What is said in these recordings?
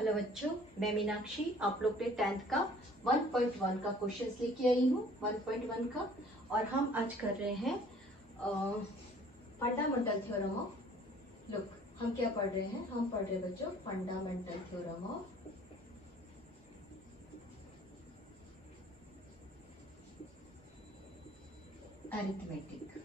Hello बच्चों, मैं मीनाक्षी आप लोग के 10th का 1.1 का क्वेश्चंस लेके आई हूँ 1.1 का। और हम आज कर रहे हैं फंडामेंटल थ्योरम ऑफ लुक। हम क्या पढ़ रहे हैं? हम पढ़ रहे हैं बच्चों फंडामेंटल थ्योरम ऑफ अरिथमेटिक।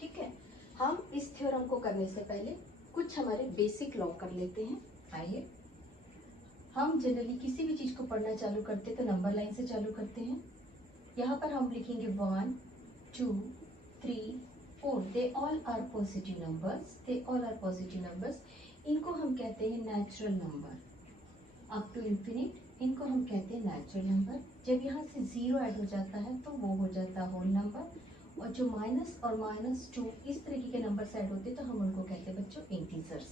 ठीक है, हम इस थ्योरम को करने से पहले कुछ हमारे बेसिक लॉ कर लेते हैं। आइए, हम जनरली किसी भी चीज को पढ़ना चालू करते तो नंबर लाइन से चालू करते हैं। यहाँ पर हम लिखेंगे 1 2 3 4। They all are positive numbers, they all are positive numbers. इनको हम कहते हैं natural number up to infinite. इनको हम कहते हैं नेचुरल नंबर। जब यहाँ से 0 ऐड हो जाता है तो वो हो जाता है होल नंबर। और जो माइनस और -2 इस तरीके के नंबर ऐड होते तो हम उनको कहते हैं बच्चों इंटीजर्स।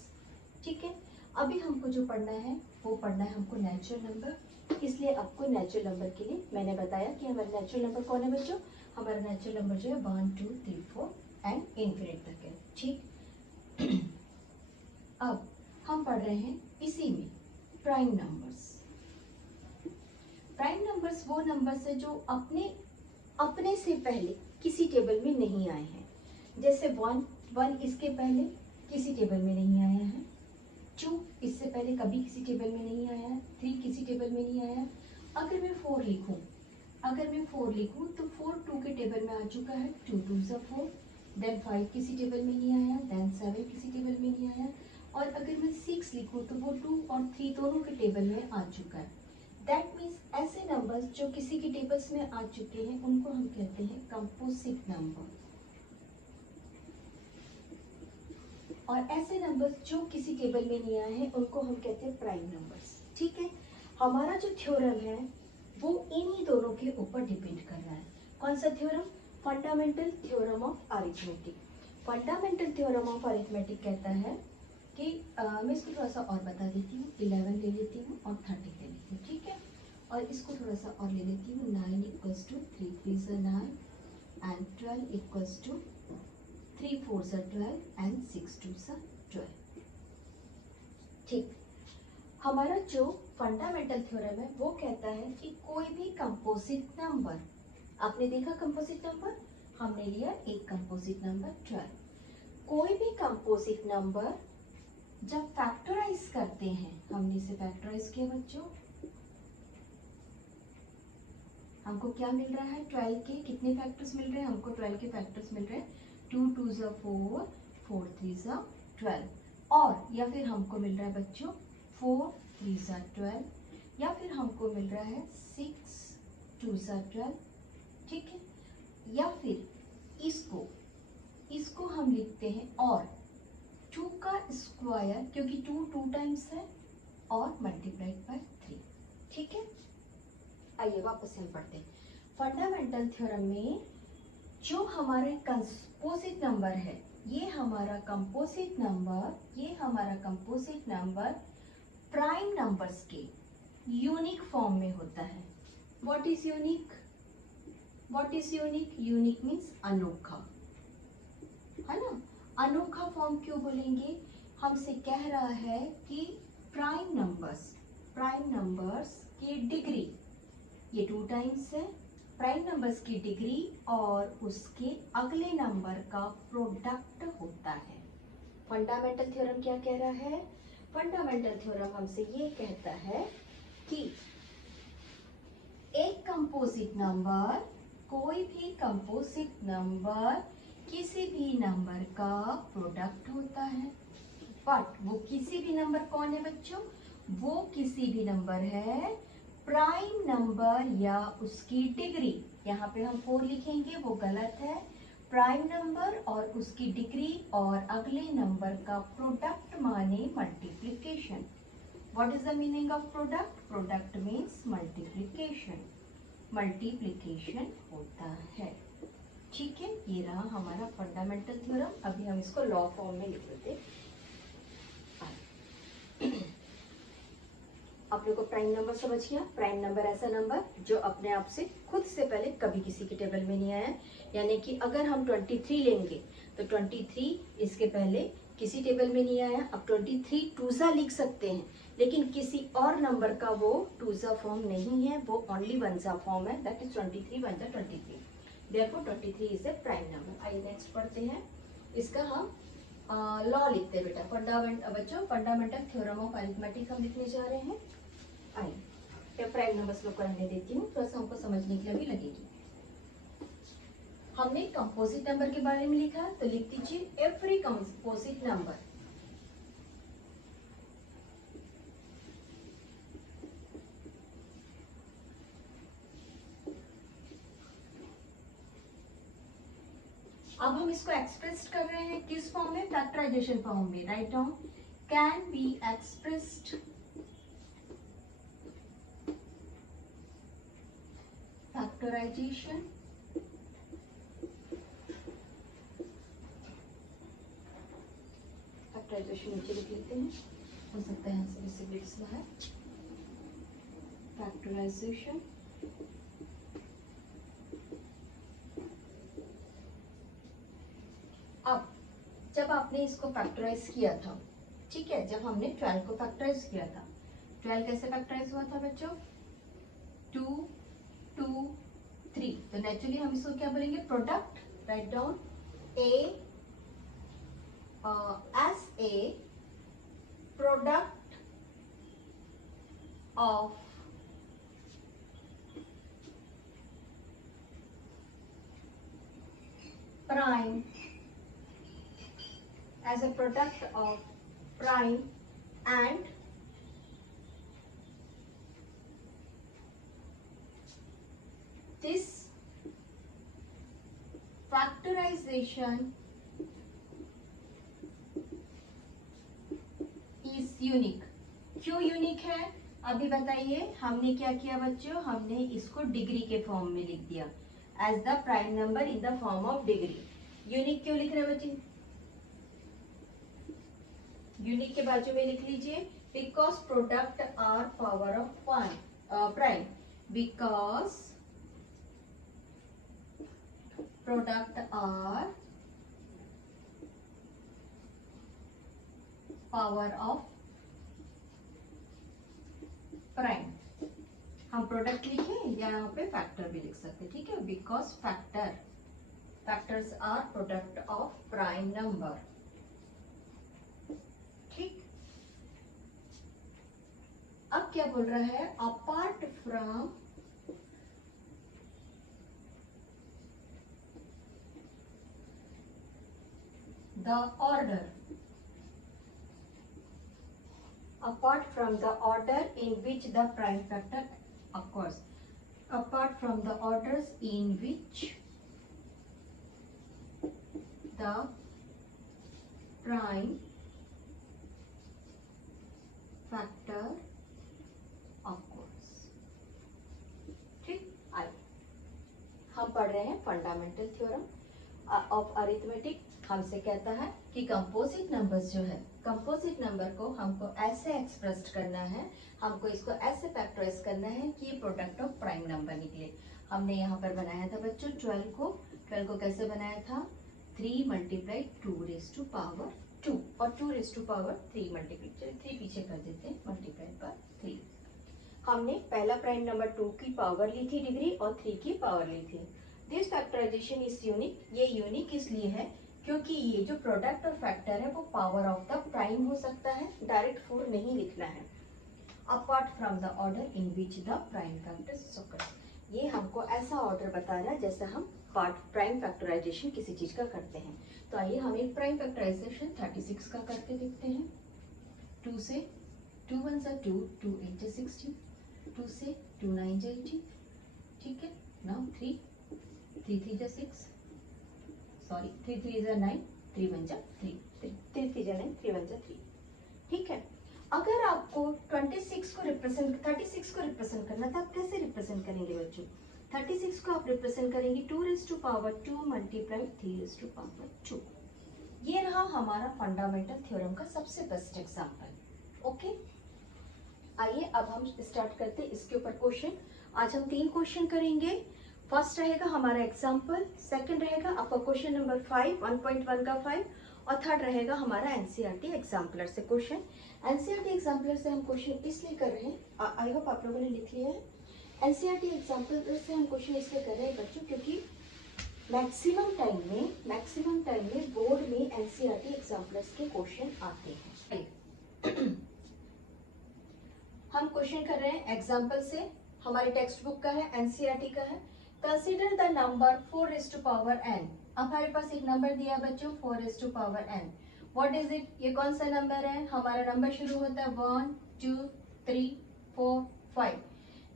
ठीक है, अभी हमको जो पढ़ना है वो पढ़ना है हमको नेचुरल नंबर। इसलिए आपको नेचुरल नंबर के लिए मैंने बताया कि हमारा नेचुरल नंबर कौन है बच्चों। हमारा नेचुरल नंबर जो है 1 2 3 4 एंड इन्फिनिट तक है। ठीक, अब हम पढ़ रहे हैं इसी में प्राइम नंबर्स। प्राइम नंबर्स वो नंबर्स है जो अपने से पहले किसी टेबल में नहीं आए हैं। जैसे 1 इसके पहले किसी टेबल में नहीं आया है, 2 इससे पहले कभी किसी टेबल में नहीं आया है, 3 किसी टेबल में नहीं आया है। अगर मैं 4 लिखूं तो 4 2 के टेबल में आ चुका है, 2 2 सा 4। देन 5 किसी टेबल में नहीं आया, देन 7 किसी टेबल में नहीं आया। और अगर मैं 6 लिखूं तो वो 2 और 3 दोनों के टेबल में आ चुका है। दैट मीन्स ऐसे नंबर्स जो किसी के टेबल्स में आ चुके हैं उनको हम कहते हैं कंपोजिट नंबर। और ऐसे नंबर्स जो किसी टेबल में नहीं आए हैं उनको हम कहते हैं प्राइम नंबर्स। ठीक है, हमारा जो थ्योरम है वो इन्हीं दोनों के ऊपर डिपेंड कर रहा है। कौन सा theorem? Fundamental theorem of arithmetic. Fundamental theorem of arithmetic कहता है कि मैं इसको थोड़ा सा और बता देती हूँ। 11 ले लेती हूँ और 30 ले लेती हूँ। ठीक है, और इसको थोड़ा सा और ले लेती हूँ। 9 इक्वल्स टू 3 3 सा 9 एंड 12 इक्वल्स टू 3 4 सा 12 एंड 6 2 सा 12। ठीक, हमारा जो फंडामेंटल थ्योरम है वो कहता है कि कोई भी कंपोजिट नंबर, आपने देखा कंपोजिट नंबर, हमने लिया एक कंपोजिट नंबर 12। कोई भी कंपोजिट नंबर जब फैक्टराइज करते हैं, हमने इसे फैक्टराइज किया बच्चों, हमको क्या मिल रहा है? 12 के कितने फैक्टर्स मिल रहे हैं? हमको 12 के फैक्टर्स मिल रहे हैं 2 2 सा 4 4 3 सा 12। और या फिर हमको मिल रहा है बच्चों 4 3 सा 12, या फिर हमको मिल रहा है 6 2 सा 12। ठीक है, या फिर इसको हम लिखते हैं और 2 का स्क्वायर, क्योंकि 2 2 टाइम्स है, और मल्टीप्लाइड बाय 3। ठीक है, आइए वापस हम पढ़ते हैं। फंडामेंटल थ्योरम में जो हमारे कंपोजिट नंबर है, ये हमारा कंपोजिट नंबर प्राइम नंबर्स के यूनिक फॉर्म में होता है। What is unique? Unique means अनोखा, है ना। अनोखा फॉर्म क्यों बोलेंगे? हमसे कह रहा है कि प्राइम नंबर्स की डिग्री, ये 2 टाइम्स है, प्राइम नंबर्स की डिग्री और उसके अगले नंबर का प्रोडक्ट होता है। फंडामेंटल थ्योरम क्या कह रहा है? फंडामेंटल थ्योरम हमसे ये कहता है कि एक कंपोजिट नंबर, कोई भी कंपोजिट नंबर किसी भी नंबर का प्रोडक्ट होता है। बट वो किसी भी नंबर कौन है बच्चों? वो किसी भी नंबर है प्राइम नंबर या उसकी डिग्री। यहाँ पे हम 4 लिखेंगे, वो गलत है। प्राइम नंबर और उसकी डिग्री और अगले नंबर का प्रोडक्ट माने multiplication. What is the meaning of product? Product means multiplication होता है। ठीक है, ये रहा हमारा फंडामेंटल थ्योरम। अभी हम इसको लॉ फॉर्म में लिख लेते हैं। आप लोग को प्राइम नंबर समझ गया? प्राइम नंबर ऐसा नंबर जो अपने आप से खुद से पहले कभी किसी के टेबल में नहीं आया। यानी कि अगर हम 23 लेंगे तो 23 इसके पहले किसी टेबल में नहीं आया। अब 23 टूजा लिख सकते हैं, लेकिन किसी और नंबर का वो टूजा फॉर्म नहीं है, वो ओनली वनजा फॉर्म है, दैट इज 23 वन जा 23। Therefore 23 is a prime number. आइए नेक्स्ट पढ़ते हैं। इसका हम लॉ लिखते हैं बेटा। बच्चों फंडामेंटल थ्योरम ऑफ अरिथमेटिक हम लिखने जा रहे हैं। आइए मैं प्राइम नंबर्स को करने देती हूँ, थोड़ा सा हमको समझने के लिए भी लगेगी। हमने कंपोजिट नंबर के बारे में लिखा, तो लिख दीजिए एवरी कंपोजिट नंबर अब हम इसको एक्सप्रेस कर रहे हैं किस फॉर्म में, फैक्टराइजेशन फॉर्म में। Write down can be expressed factorization factorization नीचे लिख लेते हैं, हो सकता है यहाँ से विजिबिलिटी स्लो है। फैक्टराइजेशन अब जब आपने इसको फैक्टराइज किया था, ठीक है, जब हमने 12 को फैक्टराइज किया था, 12 कैसे फैक्टराइज हुआ था बच्चों, 2 2 3, तो नेचुरली हम इसको क्या बोलेंगे, product. Write down A as a product of prime, as a product of prime and this factorization is unique. क्यों यूनिक है अभी बताइए। हमने क्या किया बच्चों, हमने इसको डिग्री के फॉर्म में लिख दिया, as the prime number in the form of degree. Unique क्यों लिख रहे हैं बच्चे, यूनिक के बाजू में लिख लीजिए because product are power of prime, because product are power of prime. हम प्रोडक्ट लिखे या यहाँ पे फैक्टर भी लिख सकते हैं, ठीक है, because factors are product of prime number. ठीक, अब क्या बोल रहा है, apart from the order, apart from the order in which the prime factor occurs, apart from the orders in which the prime factor occurs। ठीक, आइए हम पढ़ रहे हैं फंडामेंटल थ्योरम ऑफ अरिथमेटिक। हमसे कहता है कि कंपोजिट नंबर्स जो है, कंपोजिट नंबर को हमको ऐसे एक्सप्रेस करना है, हमको इसको ऐसे फैक्टराइज करना है कि ये प्रोडक्ट ऑफ प्राइम नंबर निकले। हमने यहाँ पर बनाया था बच्चों 12 को कैसे बनाया था, 3 × 2⁻², और 2⁻3 मल्टीप्लाई 3 पीछे कर देते हैं, मल्टीप्लाई पर 3। हमने पहला प्राइम नंबर 2 की पावर ली थी डिग्री और 3 की पावर ली थी। दिस फैक्टराइजेशन इज यूनिक, ये यूनिक इसलिए है क्योंकि ये जो प्रोडक्ट और फैक्टर है वो पावर ऑफ द प्राइम हो सकता है, डायरेक्ट 4 नहीं लिखना है। Apart from the order in which the prime factors occurs, ये हमको ऐसा ऑर्डर बता रहा है जैसे हम प्राइम फैक्टराइजेशन किसी चीज का करते हैं। तो आइए हम एक प्राइम फैक्टराइजेशन 36 का करके देखते हैं। 2 से 2 1 जा 2, 2 8 जा 16, 2 से 2 9 जा 18, ठीक है। नाउ 3 3 जा 6, सॉरी 3 3 जा 9, 3 1 जा 3, 3 3 जा 9, 3 1 जा 3, ठीक है। अगर आपको 36 को रिप्रेजेंट करना था, आप कैसे रिप्रेजेंट करेंगे बच्चों, 36 को आप रिप्रेजेंट करेंगे 2⁻² मल्टीप्लाई 3⁻²। ये रहा हमारा फंडामेंटल थ्योरम का सबसे बेस्ट एग्जांपल। ओके, आइए अब हम स्टार्ट करते हैं इसके ऊपर क्वेश्चन। आज हम 3 क्वेश्चन करेंगे। फर्स्ट रहेगा हमारा एग्जाम्पल, सेकंड रहेगा आपका क्वेश्चन नंबर 5 1.1 का 5, और थर्ड रहेगा हमारा एनसीईआरटी एग्जाम्पलर से क्वेश्चन। एनसीईआरटी एग्जाम्पलर से हम क्वेश्चन इसलिए कर रहे हैं, आई होप आप लोगों ने लिख लिया है। एनसीईआरटी एग्जाम्पलर से हम क्वेश्चन इसलिए कर रहे हैं बच्चों क्योंकि मैक्सिमम टाइम में बोर्ड में एनसीईआरटी एग्जाम्पलर्स के क्वेश्चन आते हैं। हम क्वेश्चन कर रहे हैं एग्जाम्पल से, हमारी टेक्स्ट बुक का है, एनसीईआरटी का है। Consider the number 4n। हमारे पास एक नंबर दिया है बच्चों 4n। What is it? ये कौन सा नंबर है? हमारा नंबर शुरू होता है 1 2 3 4 5।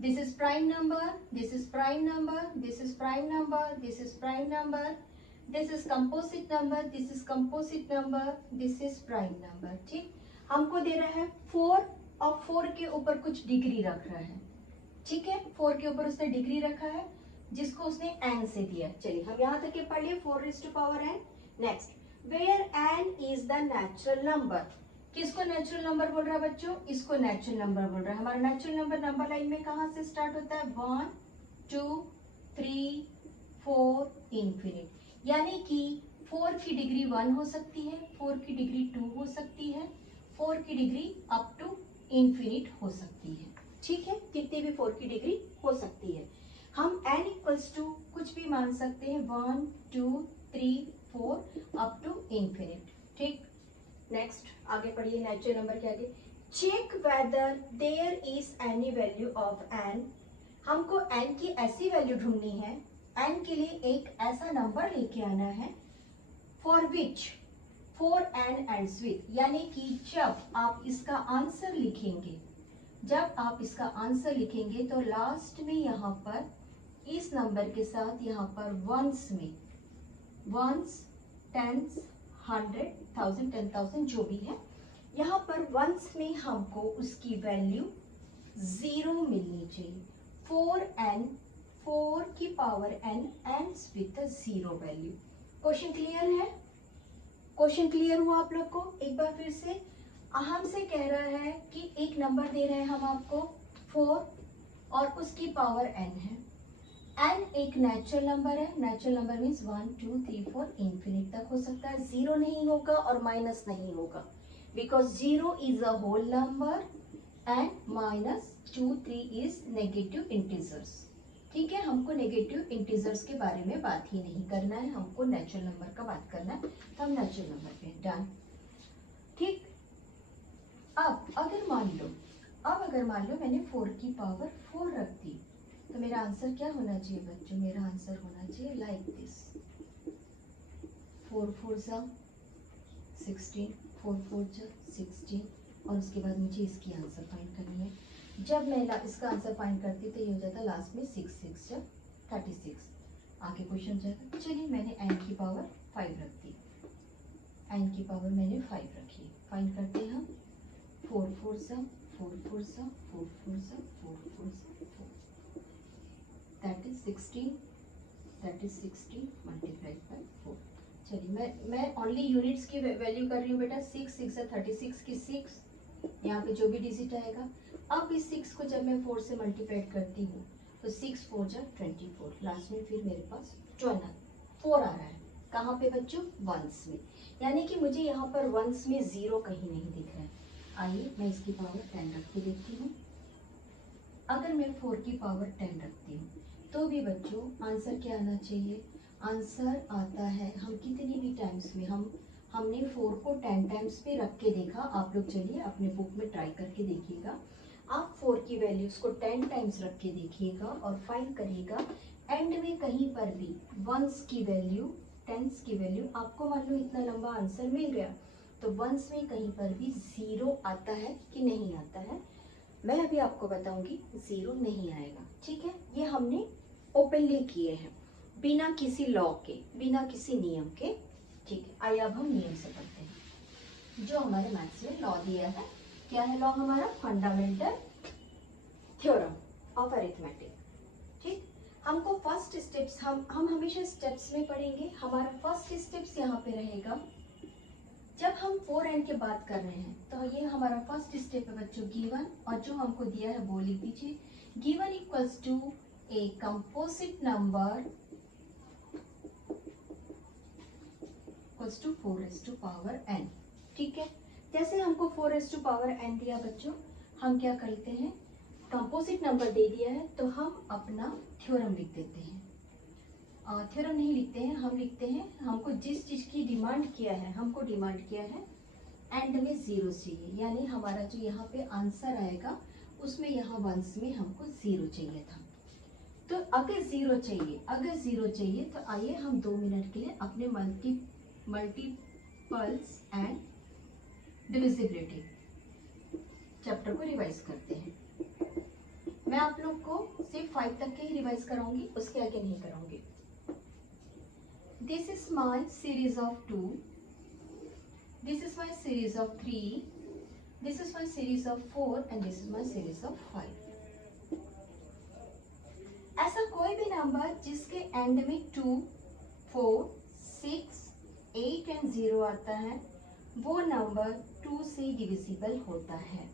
This is prime number, this is prime number, this is prime number, this is prime number, this is composite number, this is composite number, this is prime number. ठीक, हमको दे रहा है 4 और 4 के ऊपर कुछ डिग्री रख रहा है। ठीक है, 4 के ऊपर उसने डिग्री रखा है जिसको उसने n से दिया। चलिए हम यहाँ तक के पढ़ लिए 4n। Next, where n is the natural number. किसको नेचुरल नंबर बोल रहा है बच्चों? इसको नेचुरल नंबर बोल रहा है। हमारा नेचुरल नंबर नंबर लाइन में कहाँ से स्टार्ट होता है? 1 2 3 4 इंफिनिट। यानी कि 4 की डिग्री 1 हो सकती है, 4 की डिग्री 2 हो सकती है, 4 की डिग्री अप टू इंफिनिट हो सकती है। ठीक है, कितनी भी 4 की डिग्री हो सकती है। हम n इक्वल्स टू कुछ भी मान सकते हैं, 1 2 3 4 अप टू इंफिनिट। ठीक, नेक्स्ट आगे पढ़िए, नेचुरल नंबर के आगे। Check whether there is any value of n। हमको n की ऐसी वैल्यू ढूंढनी है, n के लिए एक ऐसा नंबर लेके आना है for which 4n ends with. यानी कि जब आप इसका आंसर लिखेंगे, जब आप इसका आंसर लिखेंगे तो लास्ट में यहाँ पर इस नंबर के साथ यहाँ पर वंस में, वंस, टेंस, 100, 1000, 10,000 जो भी है, यहाँ पर वंस में हमको उसकी वैल्यू 0 मिलनी चाहिए। 4n, 4 की power n ends with a 0 value. Question clear है? क्वेश्चन क्लियर हुआ आप लोग को? एक बार फिर से, हमसे कह रहा है कि एक नंबर दे रहे हैं हम आपको 4 और उसकी पावर n है। n एक नेचुरल नंबर है, नेचुरल नंबर मीन्स 1 2 3 4 इंफिनिट तक हो सकता है, 0 नहीं होगा और माइनस नहीं होगा, because 0 is a whole number and -2 3 is negative integers. ठीक है, हमको नेगेटिव इंटीजर्स के बारे में बात ही नहीं करना है, हमको नेचुरल नंबर का बात करना है, तो हम नेचुरल नंबर पे डन। ठीक, अब अगर मान लो मैंने 4 की पावर 4 रख दी, तो मेरा आंसर क्या होना चाहिए बच्चों? मेरा आंसर होना चाहिए लाइक दिस, 4 4 जा 16, 4 4 जा 16, और उसके बाद मुझे इसकी आंसर फाइंड करनी है। जब मैं इसका आंसर फाइंड करती तो ये हो जाता लास्ट में 6 6 जा 36। आगे क्वेश्चन जाएगा। चलिए मैंने n की पावर 5 रख दी, n की पावर मैंने 5 रखी। फाइंड करते हैं हम, 4 4 जा 4 4 जा 4 4 जा 4 4 जा 4, that is 16, that is 16 multiplied by 4। चलिए मैं ओनली यूनिट्स की वैल्यू कर रही हूँ बेटा। 6 6 है 36 की 6, यहाँ पे जो भी डिजिट आएगा। अब इस 6 को जब मैं 4 से मल्टीप्लाइड करती हूँ तो 6 4 जा 24, लास्ट में फिर मेरे पास 4 आ रहा है। कहाँ पे बच्चों? वंस में। यानी कि मुझे यहाँ पर वंस में 0 कहीं नहीं दिख रहा है। आइए मैं इसकी पावर 10 रख के देखती हूँ। अगर मैं 4 की पावर 10 रखती हूँ तो भी बच्चों आंसर क्या आना चाहिए? आंसर आता है, हम कितनी भी टाइम्स में, हमने 4 को 10 टाइम्स पे रख के देखा। आप लोग चलिए अपने बुक में ट्राई करके देखिएगा। आप 4 की वैल्यूज को 10 टाइम्स रख के देखिएगा और फाइंड करिएगा, एंड में कहीं पर भी वंस की वैल्यू, टेंस की वैल्यू, आपको मान लो इतना लंबा आंसर मिल गया तो वंस में कहीं पर भी 0 आता है कि नहीं आता है? मैं अभी आपको बताऊंगी 0 नहीं आएगा। ठीक है, ये हमने ओपनली किए हैं, बिना किसी लॉ के, बिना किसी नियम के। ठीक है, आइए अब हम नियम से पढ़ते हैं जो हमारे मैथ्स में लॉ दिया है। क्या है लॉ हमारा? Fundamental theorem of arithmetic. ठीक, हमको फर्स्ट स्टेप्स, हम हमेशा स्टेप्स में पढ़ेंगे। हमारा फर्स्ट स्टेप्स यहाँ पे रहेगा। जब हम 4n की बात कर रहे हैं तो ये हमारा फर्स्ट स्टेप है बच्चों, गिवन, और जो हमको दिया है वो लिख दीजिए। Given equals to a composite number, equals to 4n। ठीक है, जैसे हमको 4n दिया बच्चों, हम क्या करते हैं, कंपोजिट नंबर दे दिया है तो हम अपना थ्योरम लिख देते हैं। थ्योरम नहीं लिखते हैं, हम लिखते हैं, हमको जिस चीज की डिमांड किया है, हमको डिमांड किया है एंड में 0 चाहिए, यानी हमारा जो यहाँ पे आंसर आएगा उसमें यहाँ वंस में हमको 0 चाहिए था। तो अगर 0 चाहिए तो आइए हम 2 मिनट के लिए अपने मल्टीपल्स एंड डिविजिबिलिटी चैप्टर को रिवाइज करते हैं। मैं आप लोग को सिर्फ 5 तक के ही रिवाइज कराऊंगी, उसके आगे नहीं कराऊंगी। This is my series of 2, this is my series of 3, this is my series of 4 and this is my series of 5। ऐसा कोई भी नंबर जिसके एंड में 2, 4, 6, 8 एंड 0 आता है, वो नंबर 2 से डिविजिबल होता है।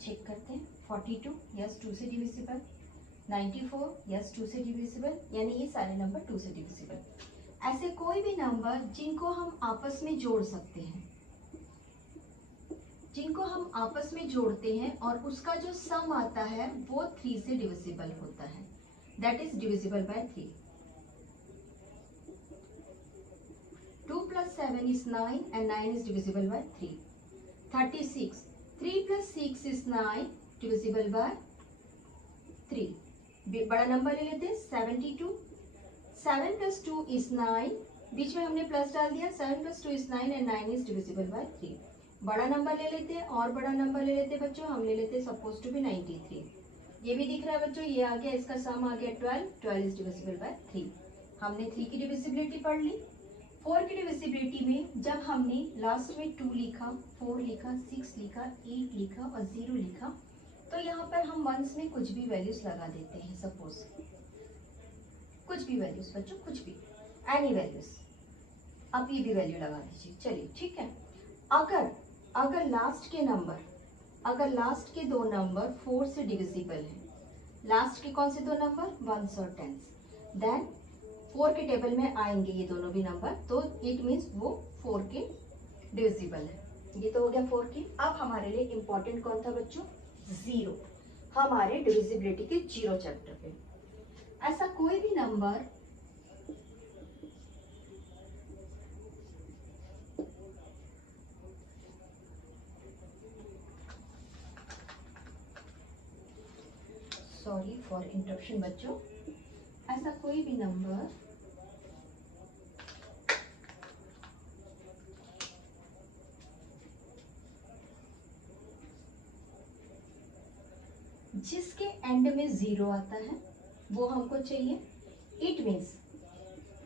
चेक करते हैं। 42 यस 2 से डिविजिबल, 94 यस 2 से डिविजिबल, यानी ये सारे नंबर 2 से डिविजिबल। ऐसे कोई भी नंबर जिनको हम आपस में जोड़ सकते हैं, जिनको हम आपस में जोड़ते हैं और उसका जो सम आता है वो 3 से डिविजिबल होता है, that is divisible by 3। 2 + 7 is 9 and 9 is divisible by 3। 36 3 + 6 is 9 divisible by 3। बड़ा नंबर ले लेते हैं 72। 7 + 2 is 9, बीच में हमने प्लस डाल दिया, 7 + 2 is 9 and 9 is divisible by 3। बड़ा नंबर ले लेते हैं और बड़ा नंबर ले लेते हैं बच्चों, हम ले लेते हैं सपोज टू बी 93। ये भी दिख रहा है बच्चों, ये आ गया, इसका सम आ गया 12, 12 is divisible by 3। हमने 3 की डिविजिबिलिटी पढ़ ली। 4 की डिविजिबिलिटी में जब हमने लास्ट में 2 लिखा, 4 लिखा, 6 लिखा, 8 लिखा और 0 लिखा, तो यहाँ पर हम वंस में कुछ भी वैल्यूज लगा देते हैं। सपोज कुछ भी वैल्यूज बच्चों, कुछ भी एनी वैल्यूज, आप ये भी वैल्यू लगा दीजिए। चलिए ठीक है। अगर लास्ट के 2 नंबर 4 से डिविजिबल है, लास्ट के कौन से 2 नंबर, 1s और 10s, देन 4 के टेबल में आएंगे ये दोनों भी नंबर, तो इट मीन्स वो 4 के डिविजिबल है। ये तो हो गया 4 की। अब हमारे लिए इंपॉर्टेंट कौन था बच्चों, 0। हमारे डिविजिबिलिटी के 0 चैप्टर पे ऐसा कोई भी नंबर सॉरी फॉर इंटरप्शन बच्चों, ऐसा कोई भी नंबर जिसके एंड में 0 आता है वो हमको चाहिए। इट मीन्स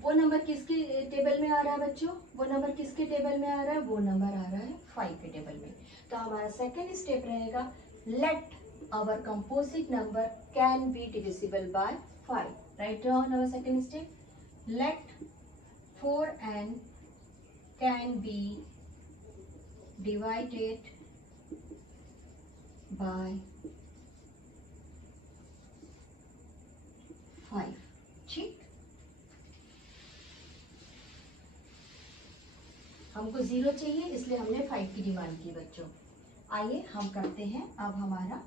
वो नंबर किसके टेबल में आ रहा है बच्चों, वो नंबर किसके टेबल में आ रहा है, वो नंबर आ रहा है 5 के टेबल में। तो हमारा सेकेंड स्टेप रहेगा, let our composite number can be divisible by 5। Write down our second step, let 4n can be divided by 5। ठीक, हमको 0 चाहिए इसलिए हमने 5 की डिमांड की बच्चों। आइए हम करते हैं अब हमारा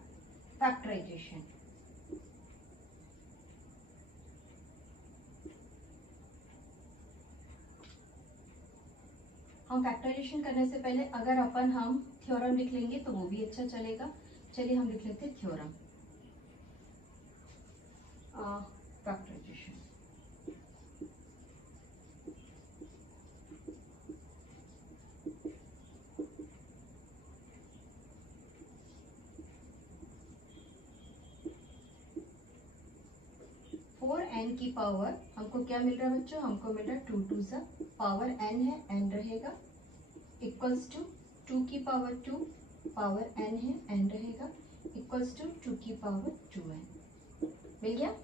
फैक्टराइजेशन। हम फैक्टराइजेशन करने से पहले अगर हम थ्योरम लिख लेंगे तो वो भी अच्छा चलेगा। चलिए हम लिख लेते हैं थ्योरम फैक्टराइजेशन। n की पावर हमको क्या मिल रहा है बच्चों, हमको मिल रहा है 2 2 सा पावर n है, n रहेगा, इक्वल्स टू 2 की पावर 2 पावर n है, n रहेगा, इक्वल्स टू 2 की पावर 2n। मिल गया।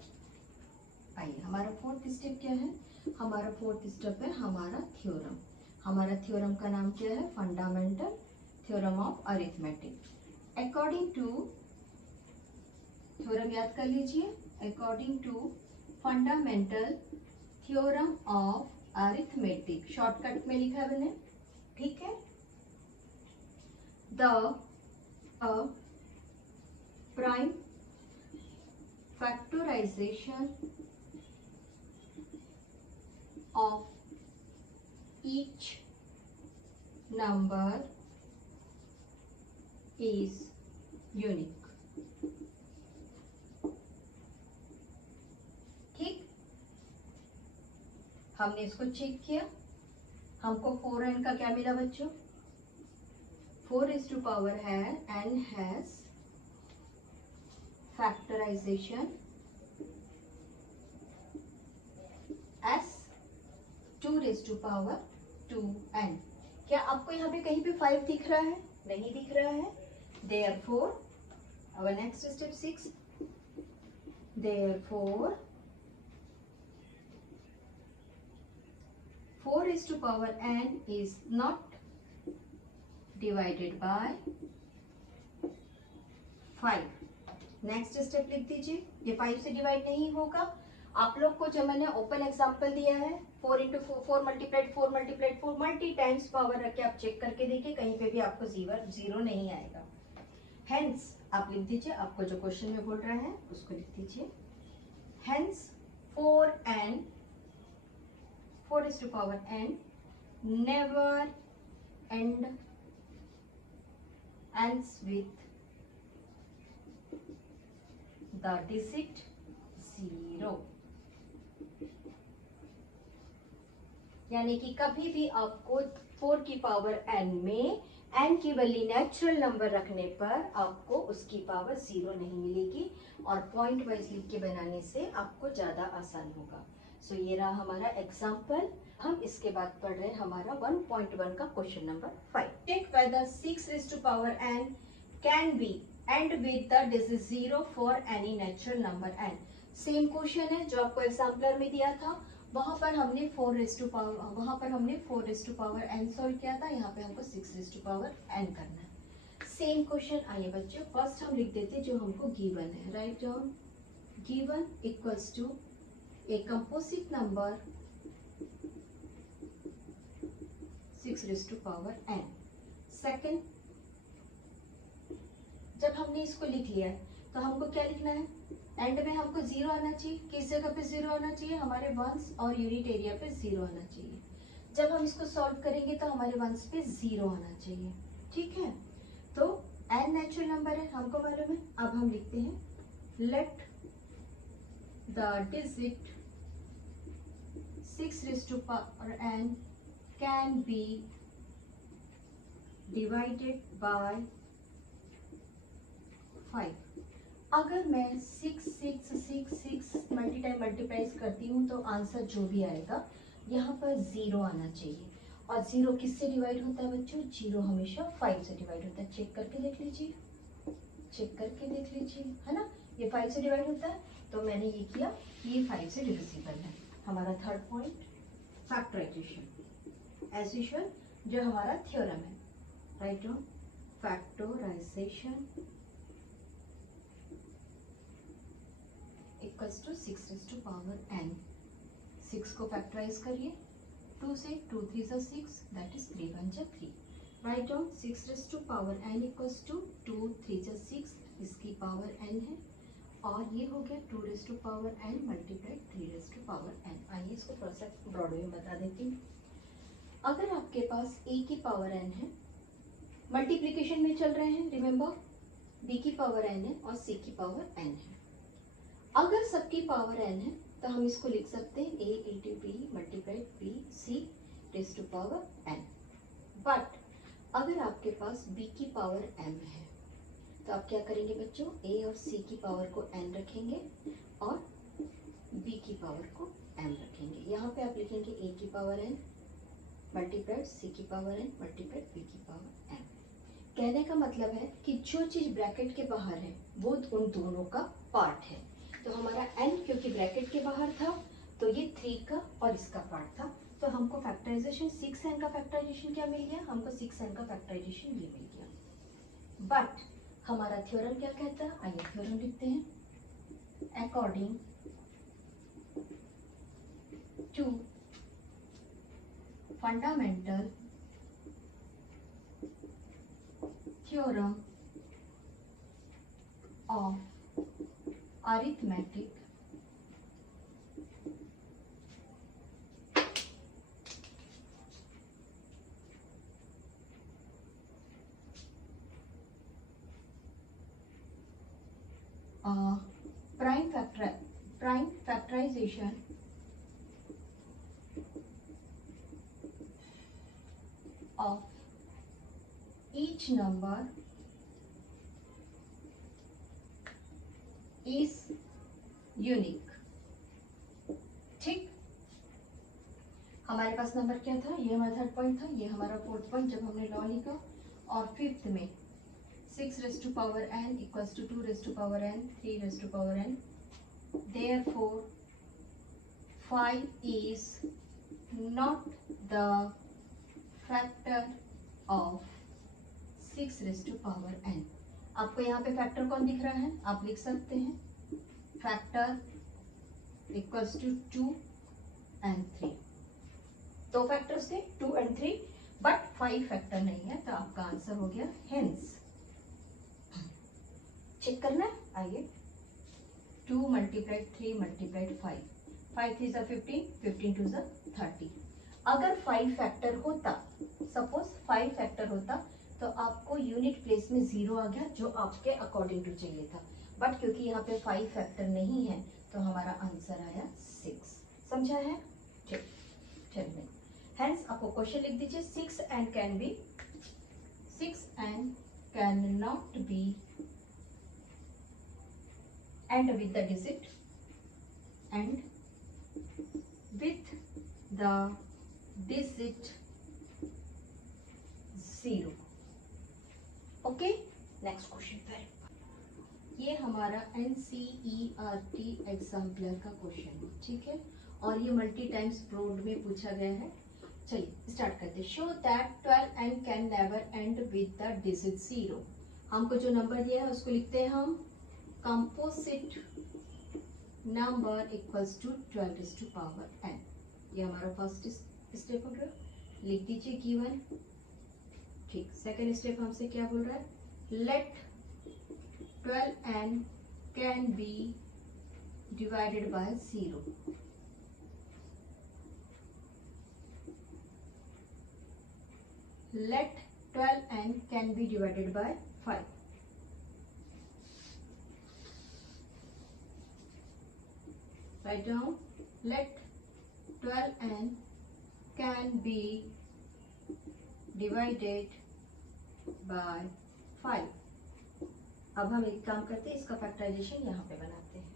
आइए हमारा फोर्थ स्टेप क्या है, हमारा फोर्थ स्टेप है हमारा थ्योरम। हमारा थ्योरम का नाम क्या है, fundamental theorem of arithmetic. According to, theorem याद कर लीजिए, according to fundamental theorem of arithmetic, shortcut में लिखा है मैंने, ठीक है। The prime factorization of each number is unique. ठीक, हमने इसको चेक किया, हमको 4n का क्या मिला बच्चों, 4 है n हैज फैक्टराइजेशन s 2 क्या आपको यहाँ पे कहीं पे 5 दिख रहा है? नहीं दिख रहा है। Therefore, our next step 6. Therefore, 4n is not divided by 5. Next step लिख दीजिए, ये 5 से डिवाइड नहीं होगा। आप लोग को जो मैंने ओपन एग्जांपल दिया है 4 into 4 multiplied 4 multiplied 4 multi times power रख के आप चेक करके देखिए, कहीं पे भी आपको जीरो नहीं आएगा। हेंस आप लिख दीजिए, आपको जो क्वेश्चन में बोल रहा है उसको लिख दीजिए। Hence 4n never ends with the digit 0, यानी कि कभी भी आपको 4 की पावर n में n की वैल्यू नेचुरल नंबर रखने पर आपको उसकी पावर 0 नहीं मिलेगी, और पॉइंट वाइज लिख के बनाने से आपको ज्यादा आसान होगा। सो ये रहा हमारा एग्जाम्पल। हम इसके बाद पढ़ रहे हैं हमारा 1.1 का question number 5। Take whether 6n can be end with the digit 0 for any natural number n। Same question है जो आपको एग्जाम्पलर में दिया था, वहां पर हमने 4 n सॉल्व किया था, यहाँ पे हमको 6n करना है। Same question. आइए बच्चों, फर्स्ट हम लिख देते जो हमको गिवन है, write down given equals to a composite number 6n। Second, जब हमने इसको लिख लिया है तो हमको क्या लिखना है, एंड में हमको 0 आना चाहिए। किस जगह पे 0 आना चाहिए, हमारे वंस और यूनिट एरिया पे 0 आना चाहिए। जब हम इसको सॉल्व करेंगे तो हमारे वंस पे 0 आना चाहिए, ठीक है। तो n नेचुरल नंबर है, हमको मालूम है। अब हम लिखते हैं let the digit 6n can be divided by 5। अगर मैं 6 मल्टीप्लाइज करती हूँ तो आंसर जो भी आएगा यहाँ पर 0 आना चाहिए। और 0 किससे डिवाइड होता है बच्चों, 0 हमेशा 5 से डिवाइड होता है। चेक करके देख लीजिए, है ना, ये 5 से डिवाइड होता है, तो मैंने ये किया, ये 5 से डिविजिबल है। हमारा third point factorization, as usual जो हमारा थ्योरम है, write down factorization equals to 6n। 6 को फैक्टराइज करिए, 2 से 2 3 से 6, दैट इज 3 1 जा 3। Write down 6n equals to 2 3 से 6, इसकी पावर n है, और ये हो गया 2n मल्टीप्लाइड 3n। आइए इसको थोड़ा सा ब्रॉड में बता देती हूँ। अगर आपके पास a की पावर n है, मल्टीप्लीकेशन में चल रहे हैं, रिमेम्बर b की पावर n है और c की पावर n है। अगर सबकी पावर n है तो हम इसको लिख सकते हैं a into b multiplied b c raise to power n। But अगर आपके पास b की पावर m है तो आप क्या करेंगे बच्चों, a और c की पावर को n रखेंगे और b की पावर को m रखेंगे। यहाँ पे आप लिखेंगे a की पावर n मल्टीप्लाइड c की पावर n मल्टीप्लाइड b की पावर m। कहने का मतलब है कि जो चीज ब्रैकेट के बाहर है वो उन दोनों का पार्ट है। तो हमारा n क्योंकि ब्रैकेट के बाहर था तो ये 3 का और इसका पार्ट था, तो हमको फैक्टराइजेशन 6n का फैक्टराइजेशन क्या मिल गया, हमको 6n का फैक्टराइजेशन ये मिल गया। बट हमारा थ्योरम क्या कहता है, आइए थ्योरम लिखते हैं। According to fundamental theorem of arithmetic prime factorization of each number is unique। ठीक, हमारे पास नंबर क्या था, ये हमारा थर्ड पॉइंट था, ये हमारा फोर्थ पॉइंट जब हमने लॉ लिखा। और फिफ्थ में 6 raised to power n equals to 2 raised to power n 3 raised to power n, therefore 5 is not the factor of 6 raised to power n। आपको यहाँ पे फैक्टर कौन दिख रहा है, आप लिख सकते हैं फैक्टर इक्वल्स टू 2 and 3। दो फैक्टर्स थे 2 and 3, बट 5 फैक्टर नहीं है, तो आपका आंसर हो गया हेंस। चेक करना है, आइए 2 multiplied 3 multiplied 5, 5 3 जा 15, 15 2 जा 30। अगर 5 फैक्टर होता, सपोज 5 फैक्टर होता, तो आपको यूनिट प्लेस में 0 आ गया, जो आपके अकॉर्डिंग टू चाहिए था। बट क्योंकि यहाँ पे 5 फैक्टर नहीं है, तो हमारा आंसर आया 6। समझा है? ठीक, चलिए हेंस आपको क्वेश्चन लिख दीजिए। 6 and can be, 6 and cannot be and with the digit and with the digit 0। Okay, next question पर। ये हमारा NCERT एग्जाम्पलर का क्वेश्चन है, ठीक है, और ये मल्टी टाइम्स प्रोड में पूछा गया है। चलिए स्टार्ट करते हैं। Show that 12 and can never end with the digit 0। हमको जो नंबर दिया है उसको लिखते हैं हम composite number equals to 12 raised to power n। ये हमारा फर्स्ट स्टेप हो गया, लिख दीजिए गिवन। ठीक, सेकेंड स्टेप हमसे क्या बोल रहा है, late 12 and can be divided by 0। let 12 and can be divided by 5। write down, let 12 and can be divided by 5। अब हम एक काम करते हैं, इसका फैक्टराइजेशन यहाँ पे बनाते हैं।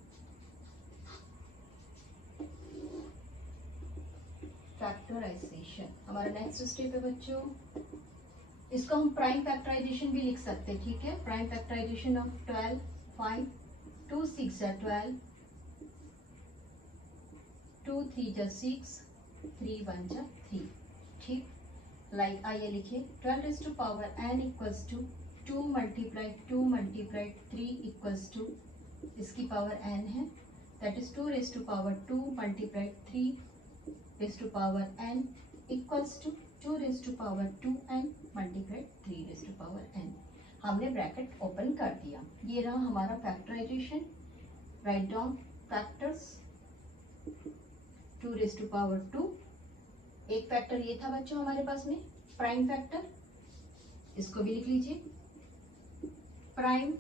फैक्टराइजेशन हमारा नेक्स्ट स्टेप है बच्चों। इसको हम प्राइम फैक्टराइजेशन भी लिख सकते हैं, ठीक है। प्राइम फैक्टराइजेशन ऑफ 12, 5, 2 6 जा 12, 2 3 जा 6, 3 1 जा 3। ठीक, लाइक आइए लिखिए 12 raised to power n equals to 2 multiplied 2 multiplied 3 equals to, इसकी पावर n है, that is 2 raised to power 2 multiplied 3 raised to power n equals to 2 raised to power 2n multiplied 3 raised to power n। हमने bracket open कर दिया। ये रहा हमारा factorization. Write down factors, 2 raised to power 2, एक factor ये था बच्चों हमारे पास में प्राइम फैक्टर, इसको भी लिख लीजिए। Prime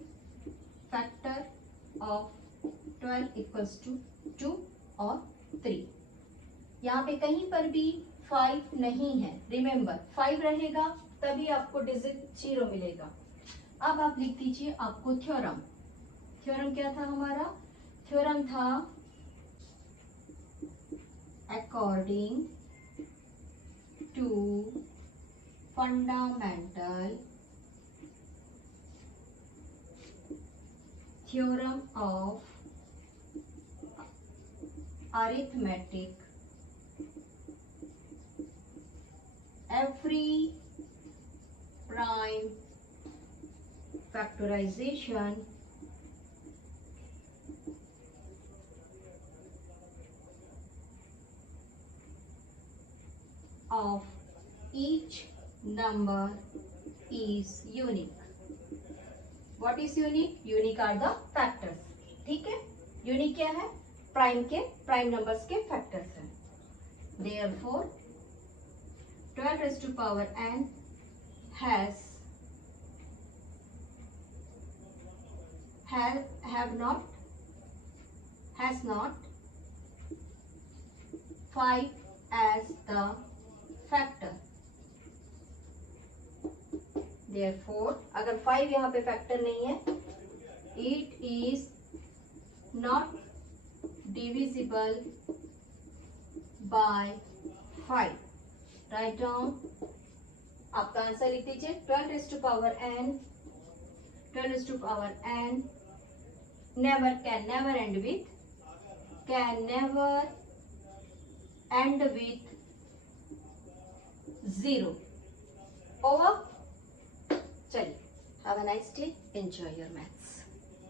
factor of 12 equals to 2 और 3। यहाँ पे कहीं पर भी 5 नहीं है, रिमेंबर 5 रहेगा तभी आपको डिजिट 0 मिलेगा। अब आप लिख दीजिए आपको थ्योरम। थ्योरम क्या था हमारा, थ्योरम था according to fundamental theorem of arithmetic, every prime factorization of number is unique. What is unique? Unique are the factors. ठीक है, यूनिक क्या है? प्राइम नंबर्स के फैक्टर्स हैं. Therefore 12 raised to power n has not 5 as the factor. Therefore अगर 5 यहाँ पे factor नहीं है, it is not divisible by 5. Write down. आपका आंसर लिख दीजिए. 12 raised to power n can never end with 0. Over. चलिए, have a nice day. Enjoy your maths.